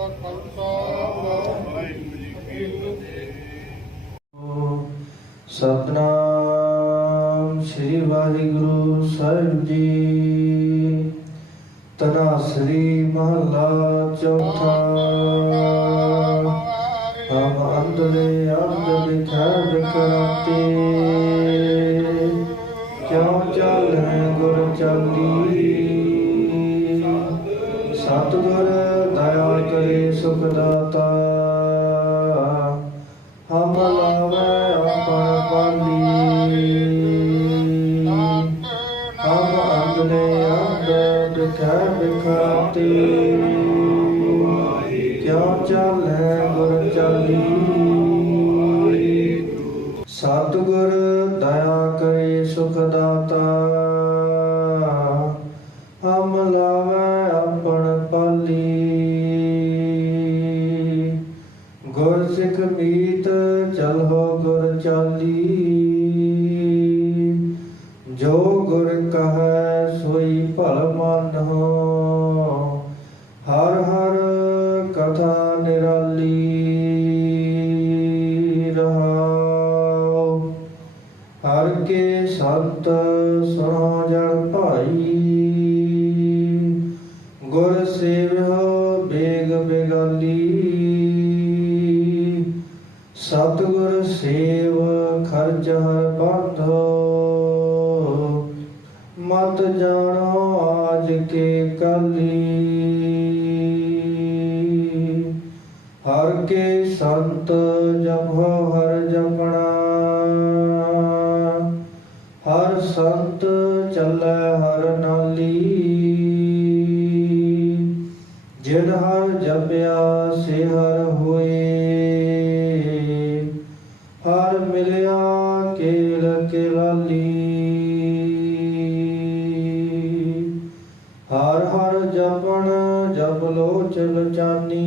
ਵਾਹਿਗੁਰੂ ਖਾਲਸਾ ਵਾਹਿਗੁਰੂ ਜੀ ਕੀ ਫਤਿਹ ਸਤਨਾਮ ਸ੍ਰੀ ਵਾਹਿਗੁਰੂ ਸਾਹਿਬ ਜੀ। ਤਨਾਸਰੀ ਮਹਲਾ ਚੌਥਾ। ਹਮ ਅੰਦਰ ਅੰਦ ਬਿਖਰ ਕਿਉਂ ਚੱਲ ਚਾਲੈ ਗੁਰ ਚਾਲੀ ਸਤਿਗੁਰ ਦਇਆ ਕਰੇ ਸੁਖ ਦਾਤਾ ਹਮ ਲਾਵੈ ਆਪਣ ਪਾਲੀ ਹਮ ਅੰਦਲੇ ਅੰਦ ਬਿਖੈ ਬਿਖਾਤੇ। ਕਿਉ ਚਾਲੈ ਗੁਰ ਸਿੱਖ ਮੀਤ ਚਲੋ ਗੁਰ ਚਾਲੀ। ਜੋ ਗੁਰ ਕਹੈ ਸੋਈ ਭਲ ਮਨਹੁ ਹਰ ਹਰ ਕਥਾ ਨਿਰਾਲੀ ਰਹਾਉ। ਹਰ ਕੇ ਸੰਤ ਸੁਣੋ ਜਨ ਭਾਈ। ਗੁਰ ਸੇਵਿਓ ਬੇਗ ਬੇਗਾਲੀ। ਸਤਿਗੁਰ ਸੇਵ ਖਰਚ ਹਰ ਬੰਧੋ, ਮਤ ਜਾਣੋ ਆਜ ਕੇ ਕਲੀ। ਹਰ ਕੇ ਸੰਤ ਜਪੋ, ਹਰ ਜਪਣਾ। ਹਰ ਸੰਤ ਚੱਲੈ, ਹਰ ਨਾਲੀ। ਜਿਨ ਹਰ ਜਪਿਆ, ਸੇ ਹਰ ਹੋਏ। ਹਰ ਹਰ ਜਪਣ ਜਪ ਲੋਚਨ ਚਾਨੀ।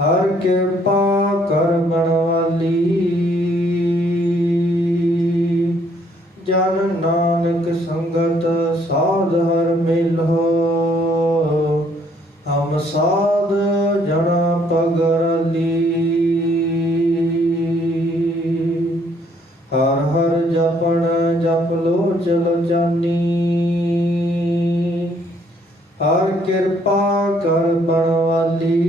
ਹਰ ਕਿਰਪਾ ਕਰ ਵਾਲੀ ਜਨ ਨਾਨਕ ਸੰਗਤ ਸਾਧ ਹਰ ਮਿਲੋ ਹਮ ਸਾਧ ਜਣਾ ਪਗਰਲੀ। ਹਰ ਹਰ ਜਪਣ ਜਪ ਲੋਚਨ ਜਾਨੀ ਹਰ ਕਿਰਪਾ ਕਰ ਬਣਵਾਲੀ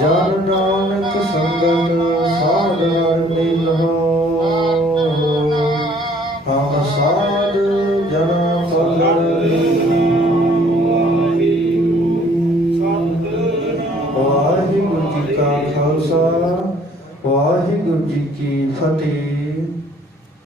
ਜਨ ਨਾਨਕ ਸੰਗਤ ਸਾਧ ਹਰ ਮਿਲੋ। ਹਮ ਸਾਧ ਜਨ ਵਾਹਿਗੁਰੂ ਜੀ ਕਾ ਖਾਲਸਾ, ਵਾਹਿਗੁਰੂ ਜੀ ਕੀ ਫਤਿਹ।